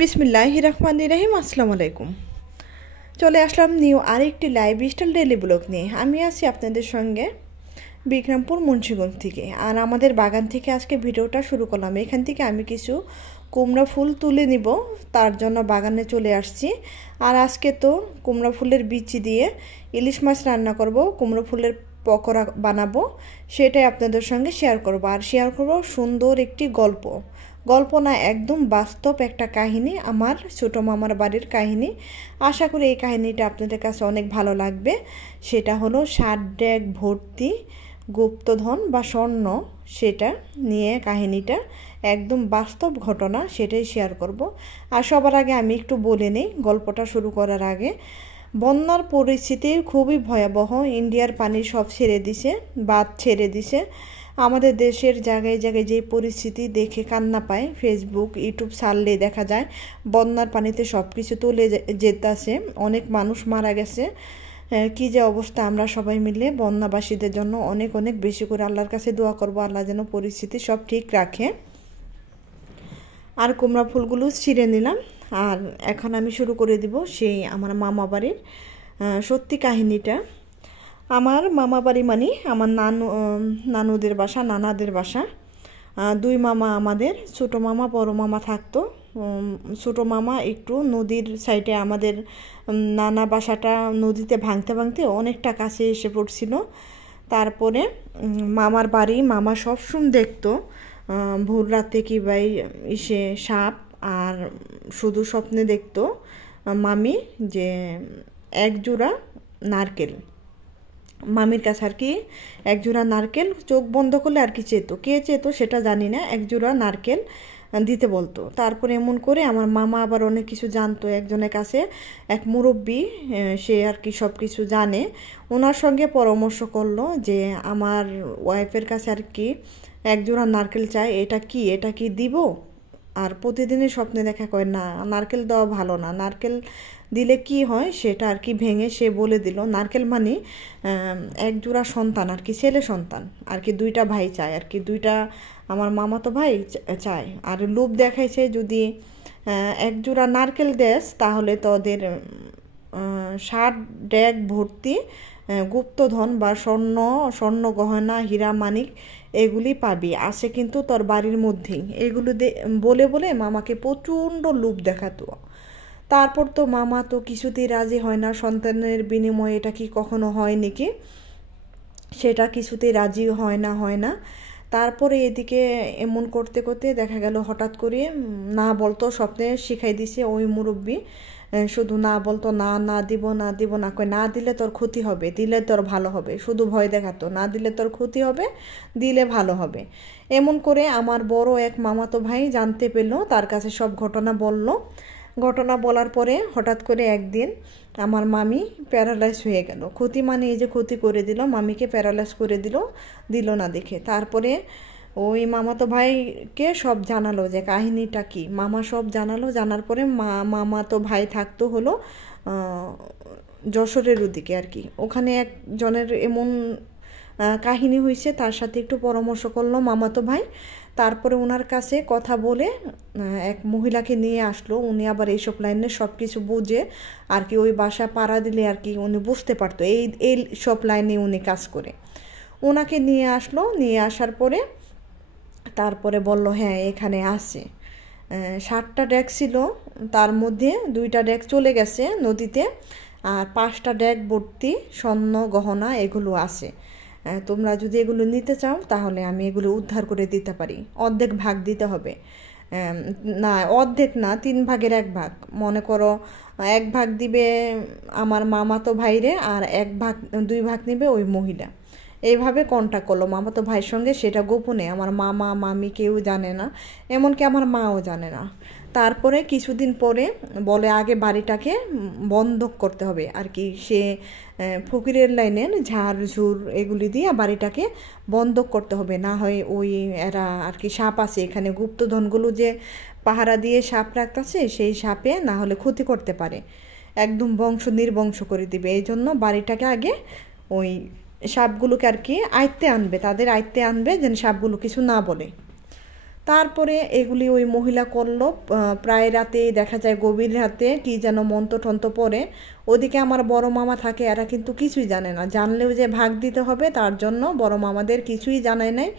বিসমিল্লাহির রহমানির রহিম। আসসালামু আলাইকুম। চলে আসলাম নিউ আরেকটি লাইভ স্টাইল ডেইলি ব্লগ নিয়ে। আমি আছি আপনাদের সঙ্গে বিক্রমপুর মুন্সিগঞ্জ থেকে। আর আমাদের বাগান থেকে আজকে ভিডিওটা শুরু করলাম। এখান থেকে আমি কিছু কুমড়া ফুল তুলে নিব, তার জন্য বাগানে চলে আসছি। আর আজকে তো কুমড়া ফুলের বিচি দিয়ে ইলিশ মাছ রান্না করব, কুমড়ো ফুলের পকোড়া বানাবো, সেটাই আপনাদের সঙ্গে শেয়ার করব। আর শেয়ার করব সুন্দর একটি গল্প না, একদম বাস্তব একটা কাহিনী, আমার ছোটো মামার বাড়ির কাহিনী। আশা করি এই কাহিনীটা আপনাদের কাছে অনেক ভালো লাগবে। সেটা হলো 7 ডেক ভর্তি গুপ্তধন বা স্বর্ণ, সেটা নিয়ে কাহিনীটা একদম বাস্তব ঘটনা, সেটাই শেয়ার করব। আর সবার আগে আমি একটু বলে নিই, গল্পটা শুরু করার আগে বন্যার পরিস্থিতি খুবই ভয়াবহ। ইন্ডিয়ার পানি সব ছেড়ে দিছে, বাঁধ ছেড়ে দিছে। আমাদের দেশের জায়গায় জায়গায় যে পরিস্থিতি দেখে কান্না পায়। ফেসবুক ইউটিউব ছাড়লে দেখা যায় বন্যার পানিতে সব কিছু তুলে যেতেছে, অনেক মানুষ মারা গেছে। কী যে অবস্থা, আমরা সবাই মিলে বন্যাবাসীদের জন্য অনেক অনেক বেশি করে আল্লাহর কাছে দোয়া করব, আল্লাহ যেন পরিস্থিতি সব ঠিক রাখে। আর কুমড়া ফুলগুলো ছিঁড়ে নিলাম। আর এখন আমি শুরু করে দিব সেই আমার মামা বাড়ির সত্যি কাহিনীটা। আমার মামা বাড়ি মানে আমার নানুদের বাসা, নানাদের বাসা। 2 মামা আমাদের, ছোটো মামা বড় মামা থাকতো। ছোটো মামা একটু নদীর সাইডে, আমাদের নানা বাসাটা নদীতে ভাঙতে ভাঙতে অনেকটা কাছে এসে পড়ছিল। তারপরে মামার বাড়ি, মামা সবসময় দেখতো ভোর রাতে কি ভাই এসে সাপ, আর শুধু স্বপ্নে দেখতো মামি যে একজোড়া নারকেল, মামির কাছে আর কি একজোড়া নারকেল চোখ বন্ধ করলে আর কি চেতো, কে চেতো সেটা জানি না, একজোড়া নারকেল দিতে বলতো। তারপরে এমন করে আমার মামা আবার অনেক কিছু জানতো একজনের কাছে, এক মুরব্বী, সে আর কি সব কিছু জানে। ওনার সঙ্গে পরামর্শ করলো যে আমার ওয়াইফের কাছে আর কি একজোড়া নারকেল চাই, এটা কি দিব? আর প্রতিদিনই স্বপ্নে দেখা কয় না, নারকেল দেওয়া ভালো না, নারকেল দিলে কি হয় সেটা আর কি ভেঙে সে বলে দিল। নারকেল মানে একজোড়া সন্তান আর কি, ছেলে সন্তান আর কি, 2টা ভাই চায় আর কি, 2টা আমার মামাতো ভাই চায়। আর লোভ দেখাইছে যদি একজোড়া নারকেল দেস তাহলে তোদের 7 ডেক ভর্তি গুপ্তধন বা স্বর্ণ গহনা, হীরা মানিক এগুলি পাবি, আছে কিন্তু তোর বাড়ির মধ্যেই। এগুলো বলে বলে মামাকে প্রচণ্ড লোভ দেখাতো। তারপর তো মামা তো কিছুতেই রাজি হয় না, সন্তানের বিনিময়ে এটা কি কখনো হয় নাকি, সেটা কিছুতেই রাজি হয় না। তারপরে এদিকে এমন করতে করতে দেখা গেল হঠাৎ করে না বলতো, স্বপ্নে শিখাই দিছে ওই মুরব্বী, শুধু না বলতো না দিব না, কয় না দিলে তোর ক্ষতি হবে, দিলে তোর ভালো হবে, শুধু ভয় দেখাতো, না দিলে তোর ক্ষতি হবে, দিলে ভালো হবে। এমন করে আমার বড় এক মামাতো ভাই জানতে পেলো, তার কাছে সব ঘটনা বলার পরে হঠাৎ করে একদিন আমার মামি প্যারালাইজ হয়ে গেল। ক্ষতি মানে এই যে ক্ষতি করে দিল, মামিকে প্যারালাইজ করে দিল না দেখে। তারপরে ওই মামাতো ভাইকে সব জানালো যে কাহিনীটা কি, মামা সব জানালো। জানার পরে মামাতো ভাই থাকতো হলো যশোরের ওদিকে আর কি, ওখানে একজনের এমন কাহিনী হয়েছে, তার সাথে একটু পরামর্শ করলো মামাতো ভাই। তারপরে ওনার কাছে কথা বলে এক মহিলাকে নিয়ে আসলো। উনি আবার এইসব লাইনে সব কিছু বুঝে আর কি, ওই বাসা পাড়া দিলে আর কি উনি বুঝতে পারতো এই সব লাইনে উনি কাজ করে। ওনাকে নিয়ে আসলো, নিয়ে আসার পরে তারপরে বলল হ্যাঁ এখানে আছে 7টা ডেক ছিল, তার মধ্যে 2টা ডেক চলে গেছে নদীতে, আর 5টা ডেক ভর্তি স্বর্ণ গহনা এগুলো আছে। তোমরা যদি এগুলো নিতে চাও তাহলে আমি এগুলো উদ্ধার করে দিতে পারি, অর্ধেক ভাগ দিতে হবে। না অর্ধেক না, 3 ভাগের 1 ভাগ, মনে করো 1 ভাগ দিবে আমার মামাতো ভাইরে, আর 2 ভাগ নিবে ওই মহিলা। এইভাবে কন্ট্যাক্ট করলো মামাতো ভাইয়ের সঙ্গে, সেটা গোপনে, আমার মামা মামি কেউ জানে না, এমনকি আমার মাও জানে না। তারপরে কিছুদিন পরে বলে আগে বাড়িটাকে বন্ধক করতে হবে আর কি, সে ফকিরের লাইনের ঝাড়ঝুর এগুলি দিয়ে বাড়িটাকে বন্ধক করতে হবে, না হয় ওই এরা আর কি সাপ আছে এখানে, গুপ্তধনগুলো যে পাহারা দিয়ে সাপ রাখতেছে, সেই সাপে না হলে ক্ষতি করতে পারে, একদম নির্বংশ করে দিবে। এই জন্য বাড়িটাকে আগে ওই সাপগুলোকে আর কি তাদের আয়ত্তে আনবে, যেন সাপগুলো কিছু না বলে। তারপরে এগুলি ওই মহিলা করলো। প্রায় রাতে দেখা যায়, গভীর রাতে কি যেন মন্ত্র টন্ত্র পড়ে। ওদিকে আমার বড় মামা থাকে, এরা কিন্তু কিছুই জানে না, জানলেও যে ভাগ দিতে হবে তার জন্য বড় মামাদের কিছুই জানায় নাই,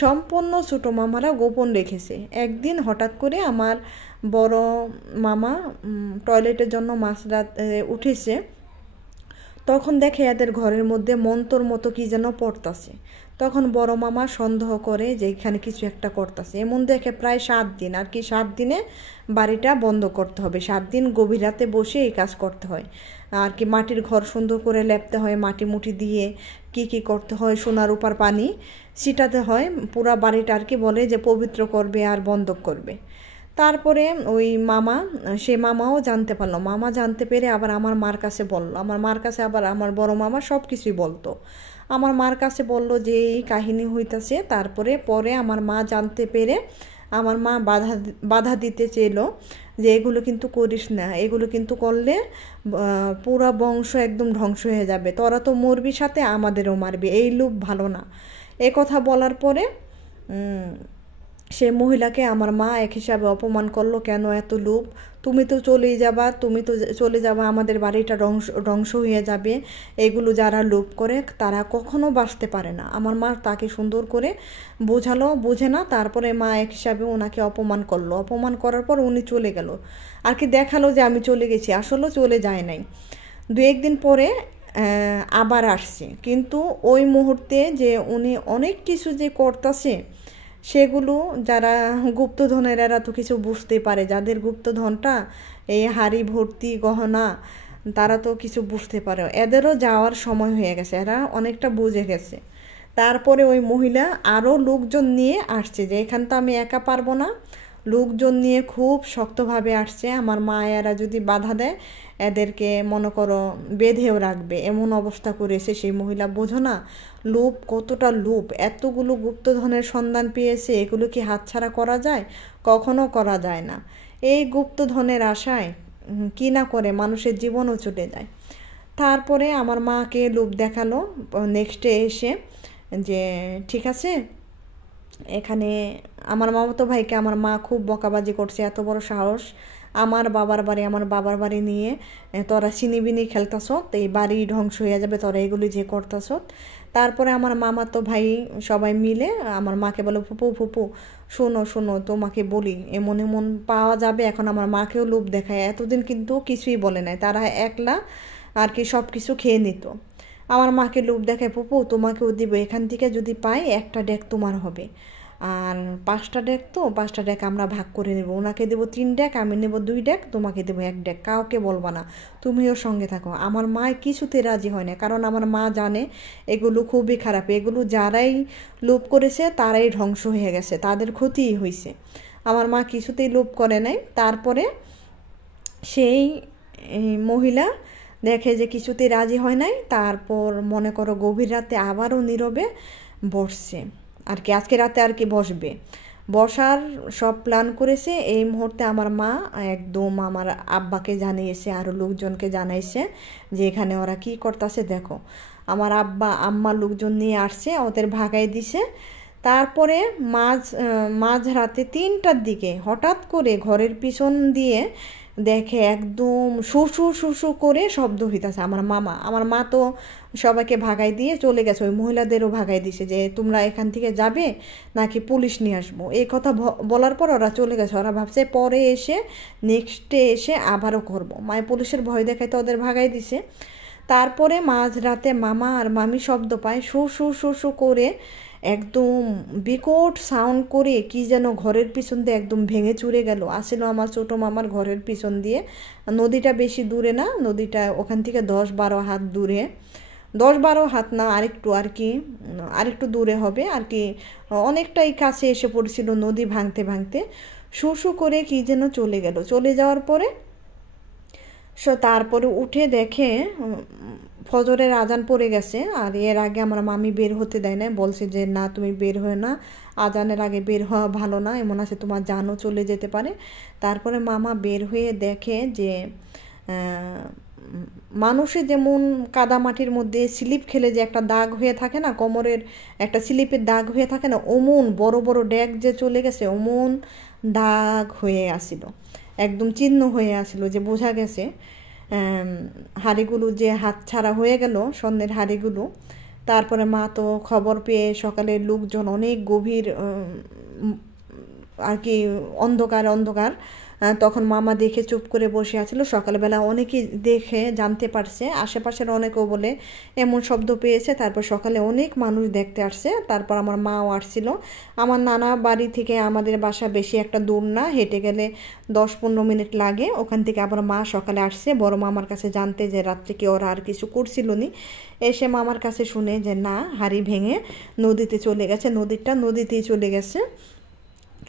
সম্পূর্ণ ছোটো মামারা গোপন রেখেছে। একদিন হঠাৎ করে আমার বড় মামা টয়লেটের জন্য মাঝরাত উঠেছে, তখন দেখে এদের ঘরের মধ্যে মন্ত্রর মতো কি যেন পড়তাছে। তখন বড় মামা সন্দেহ করে যে এখানে কিছু একটা করতেছে। এমন দেখে প্রায় 7 দিন, আর কি 7 দিনে বাড়িটা বন্ধ করতে হবে, 7 দিন গভীর রাতে বসে এই কাজ করতে হয়। আর কি মাটির ঘর সুন্দর করে লেপতে হয়, মাটি মুটি দিয়ে কি করতে হয়, সোনার উপর পানি ছিটাতে হয়, পুরা বাড়িটা আর কি বলে যে পবিত্র করবে আর বন্ধ করবে। তারপরে ওই মামা, সে মামাও জানতে পারলো, মামা জানতে পেরে আবার আমার মার কাছে বলল। আমার মার কাছে আবার আমার বড় মামা সব কিছুই বলতো। আমার মার কাছে বলল যে এই কাহিনী হইতাছে। তারপরে পরে আমার মা জানতে পেরে আমার মা বাধা দিতে চেয়েলো যে এগুলো কিন্তু করিস না, এগুলো কিন্তু করলে পুরা বংশ একদম ধ্বংস হয়ে যাবে, তোরা তো মরবি সাথে আমাদেরও মারবি, এই লোভ ভালো না। এ কথা বলার পরে সে মহিলাকে আমার মা এক হিসাবে অপমান করলো, কেন এত লোভ, তুমি তো চলে যাবা, আমাদের বাড়িটা ধ্বংস হয়ে যাবে, এগুলো যারা লোভ করে তারা কখনো বাঁচতে পারে না। আমার মা তাকে সুন্দর করে বোঝালো, বুঝে না। তারপরে মা এক হিসাবে ওনাকে অপমান করলো, অপমান করার পর উনি চলে গেল, আর কি দেখালো যে আমি চলে গেছি, আসলে চলে যায় নাই। 2-1 দিন পরে আবার আসছে, কিন্তু ওই মুহূর্তে যে উনি অনেক কিছু যে করতেছে সেগুলো যারা গুপ্তধনের, এরা তো কিছু বুঝতে পারে, যাদের গুপ্তধনটা এই হাড়ি ভর্তি গহনা, তারা তো কিছু বুঝতে পারে, এদেরও যাওয়ার সময় হয়ে গেছে, এরা অনেকটা বুঝে গেছে। তারপরে ওই মহিলা আরও লোকজন নিয়ে আসছে, যে এখান তো আমি একা পারবো না, লোকজন নিয়ে খুব শক্তভাবে আসছে। আমার মা এরা যদি বাধা দেয় এদেরকে মনে করো বেঁধেও রাখবে, এমন অবস্থা করেছে সেই মহিলা। বোঝো না লোভ, কতটা লোভ, এতগুলো গুপ্তধনের সন্ধান পেয়েছে, এগুলো কি হাতছাড়া করা যায়? কখনো করা যায় না। এই গুপ্তধনের আশায় কি না করে মানুষের জীবনও চলে যায়। তারপরে আমার মাকে লোভ দেখালো নেক্সটে এসে যে ঠিক আছে, এখানে আমার মামাতো ভাইকে আমার মা খুব বকাবাজি করছে, এত বড় সাহস আমার বাবার বাড়ি নিয়ে তোরা চিনিবিনি খেলতাছ, এই বাড়ি ধ্বংস হয়ে যাবে, তোরা এগুলি যে করতাছ। তারপরে আমার মামাতো ভাই সবাই মিলে আমার মাকে বলে, ফুপু শোনো তোমাকে বলি, এমন পাওয়া যাবে। এখন আমার মাকেও লোভ দেখায়, এতদিন কিন্তু কিছুই বলে নাই, তারা একলা আর কি সব কিছু খেয়ে নিত। আমার মাকে লোভ দেখায়, ফুপু তোমাকেও দিব, এখান থেকে যদি পাই একটা ডেক তোমার হবে, আর 5টা ডেক, তো 5টা ডেক আমরা ভাগ করে নেব, ওনাকে দেবো 3 ডেক, আমি নেব 2 ডেক, তোমাকে দেবো 1 ডেক, কাউকে বলবা না, তুমিও সঙ্গে থাকো। আমার মা কিছুতে রাজি হয় না, কারণ আমার মা জানে এগুলো খুবই খারাপ, এগুলো যারাই লোভ করেছে তারাই ধ্বংস হয়ে গেছে, তাদের ক্ষতিই হয়েছে। আমার মা কিছুতেই লোভ করে নাই। তারপরে সেই মহিলা দেখে যে কিছুতেই রাজি হয় নাই, তারপর মনে করো গভীর রাতে আবারও নীরবে বসছে, আর কি আজকে রাতে আর কি বসার সব প্ল্যান করেছে। এই মুহূর্তে আমার মা একদম আমার আব্বাকে জানিয়েছে, আরও লোকজনকে জানাইছে যে এখানে ওরা কি করতেছে দেখো। আমার আম্মা লোকজন নিয়ে আসছে, ওদের ভাগাই দিছে। তারপরে মাঝ রাতে 3টার দিকে হঠাৎ করে ঘরের পিছন দিয়ে দেখে একদম শু করে শব্দ হইতেছে। আমার মা তো সবাইকে ভাগাই দিয়ে চলে গেছে, ওই মহিলাদেরও ভাগাই দিছে যে তোমরা এখান থেকে যাবে নাকি পুলিশ নিয়ে আসবো। এই কথা বলার পর ওরা চলে গেছে, ওরা ভাবছে পরে এসে নেক্সটে এসে আবারও করবো, মায়ের পুলিশের ভয় দেখাইতে ওদের ভাগাই দিছে। তারপরে মাঝরাতে মামা আর মামি শব্দ পায়, শু করে একদম বিকট সাউন্ড করে কি যেন ঘরের পিছন দিয়ে একদম ভেঙে চুরে গেল। আসলে আমার ছোটো মামার ঘরের পিছন দিয়ে, নদীটা বেশি দূরে না, নদীটা ওখান থেকে 10-12 হাত দূরে, 10-12 হাত না, আরেকটু দূরে হবে আর কি, অনেকটাই কাছে এসে পড়ছিল নদী ভাঙতে। শু করে কি যেন চলে গেল। চলে যাওয়ার পরে তারপরে উঠে দেখে ফজরের আজান পড়ে গেছে, আর এর আগে আমার মামি বের হতে দেয় না, বলছে যে না তুমি বের হয়ে না, আজানের আগে বের হওয়া ভালো না, এমন আছে তোমার জানও চলে যেতে পারে। তারপরে মামা বের হয়ে দেখে যে মানুষে যেমন কাদামাটির মধ্যে স্লিপ খেলে যে একটা দাগ হয়ে থাকে না, কোমরের একটা স্লিপের দাগ হয়ে থাকে না, অমন বড় বড় ড্যাগ যে চলে গেছে, অমন দাগ হয়ে আসিল, একদম চিহ্ন হয়ে আসিল, যে বোঝা গেছে হাঁড়িগুলো যে হাত ছাড়া হয়ে গেল, স্বর্ণের হাঁড়িগুলো। তারপরে মা তো খবর পেয়ে সকালে লোকজন অনেক গভীর আর কি অন্ধকার অন্ধকার, তখন মামা দেখে চুপ করে বসে আছিল। সকালবেলা অনেকেই দেখে জানতে পারছে, আশেপাশের অনেকেও বলে এমন শব্দ পেয়েছে। তারপর সকালে অনেক মানুষ দেখতে আসছে। তারপর আমার মাও আসছিল। আমার নানা বাড়ি থেকে আমাদের বাসা বেশি একটা দূর না, হেঁটে গেলে 10-15 মিনিট লাগে। ওখান থেকে আবার মা সকালে আসছে বড় মামার কাছে জানতে যে রাত্রে কি ওরা আর কিছু করছিল নি। এসে মামার কাছে শুনে যে না, হাঁড়ি ভেঙে নদীতে চলে গেছে, নদীতেই চলে গেছে।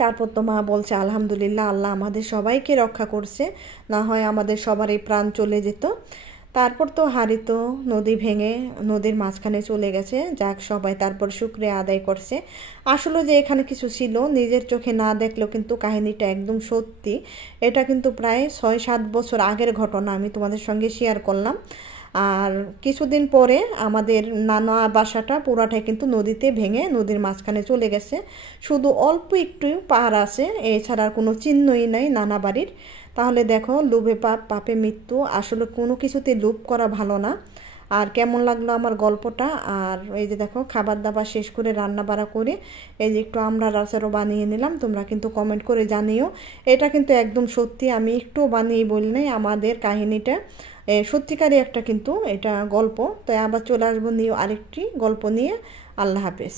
তারপর তো মা বলছে আলহামদুলিল্লাহ, আল্লাহ আমাদের সবাইকে রক্ষা করছে, না হয় আমাদের সবারই প্রাণ চলে যেত। তারপর তো হাঁড়ি তো নদী ভেঙে নদীর মাঝখানে চলে গেছে, যাক সবাই তারপর শুকরিয়া আদায় করছে। আসলে যে এখানে কিছু ছিল নিজের চোখে না দেখলেও কিন্তু কাহিনীটা একদম সত্যি। এটা কিন্তু প্রায় 6-7 বছর আগের ঘটনা, আমি তোমাদের সঙ্গে শেয়ার করলাম। আর কিছুদিন পরে আমাদের নানা বাসাটা পুরাটাই কিন্তু নদীতে ভেঙে নদীর মাঝখানে চলে গেছে। শুধু অল্প একটু পাহাড় আছে, এছাড়া আর কোনো চিহ্নই নাই নানা বাড়ির। তাহলে দেখো, লোভে পাপ, পাপে মৃত্যু। আসলে কোনো কিছুতে লোভ করা ভালো না। আর কেমন লাগলো আমার গল্পটা। আর এই যে দেখো, খাবার দাবার শেষ করে রান্না বাড়া করে এই যে একটু আমড়ার আচারও বানিয়ে নিলাম। তোমরা কিন্তু কমেন্ট করে জানিও। এটা কিন্তু একদম সত্যি, আমি একটু বানিয়ে বলি নাই, আমাদের কাহিনীটা সত্যিকারই একটা কিন্তু এটা গল্প। তাই আবার চলে আসবো নিয়ে আরেকটি গল্প নিয়ে। আল্লাহ হাফেজ।